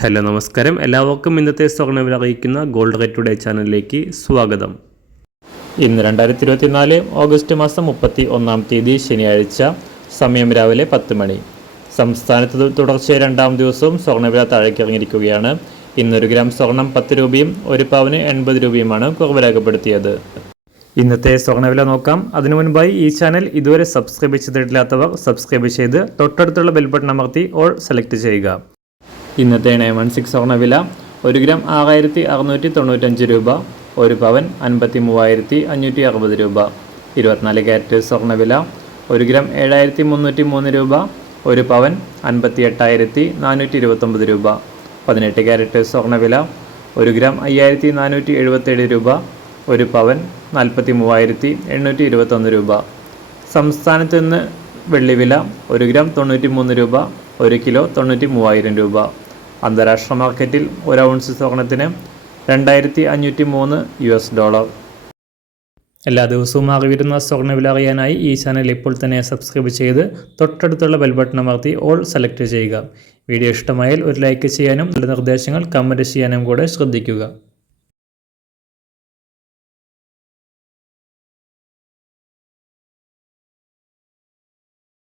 Hello നമസ്കാരം, എല്ലാവർക്കും ഇന്നത്തെ സ്വർണ്ണവില അറിയിക്കുന്ന ഗോൾഡ് റേറ്റ് ടുഡേ ചാനലിലേക്ക് സ്വാഗതം. ഇന്ന് 2024 ഓഗസ്റ്റ് മാസം 31 തീയതി ശനിയാഴ്ച, സമയം രാവിലെ 10 മണി. സംസ്ഥാനത്ത് തുടർച്ചയായ രണ്ടാം ദിവസവും സ്വർണ്ണവില താഴേക്കിറങ്ങിയിരിക്കുകയാണ്. ഇന്നൊരു ഗ്രാം സ്വർണം 10 രൂപയും 1 പവന് 80 രൂപയുമാണ് കുറവ് രേഖപ്പെടുത്തിയത്. ഇന്നത്തെ സ്വർണ്ണവില നോക്കാം. അതിനു മുൻപായി ഈ ചാനൽ ഇതുവരെ സബ്സ്ക്രൈബ് ചെയ്തിട്ടില്ലാത്തവർ സബ്സ്ക്രൈബ് ചെയ്ത് തൊട്ടടുത്തുള്ള ബെൽ ബട്ടൺ അമർത്തി ഓൾ സെലക്ട് ചെയ്യുക. ഇന്നത്തെ 916 സ്വർണ്ണവില 1 ഗ്രാം 6695 രൂപ, 1 പവൻ 53,560 രൂപ. 24 ക്യാരറ്റ് സ്വർണ്ണവില 1 ഗ്രാം 7303 രൂപ, 1 പവൻ 58,429 രൂപ. 18 ക്യാരറ്റ് സ്വർണ്ണവില 1 ഗ്രാം 5477 രൂപ, 1 പവൻ 43,821 രൂപ. സംസ്ഥാനത്ത് നിന്ന് വെള്ളിവില 1 ഗ്രാം 93 രൂപ, 1 കിലോ 93,000 രൂപ. അന്താരാഷ്ട്ര മാർക്കറ്റിൽ 1 ഔൺസ് സ്വർണത്തിന് $2,503. എല്ലാ ദിവസവും അറിവിരുന്ന സ്വർണ്ണവില അറിയാനായി ഈ ചാനൽ ഇപ്പോൾ തന്നെ സബ്സ്ക്രൈബ് ചെയ്ത് തൊട്ടടുത്തുള്ള ബെൽ ബട്ടൺ അമർത്തി ഓൾ സെലക്ട് ചെയ്യുക. വീഡിയോ ഇഷ്ടമായാൽ ഒരു ലൈക്ക് ചെയ്യാനും നല്ല നിർദ്ദേശങ്ങൾ കമൻറ്റ് ചെയ്യാനും കൂടെ ശ്രദ്ധിക്കുക.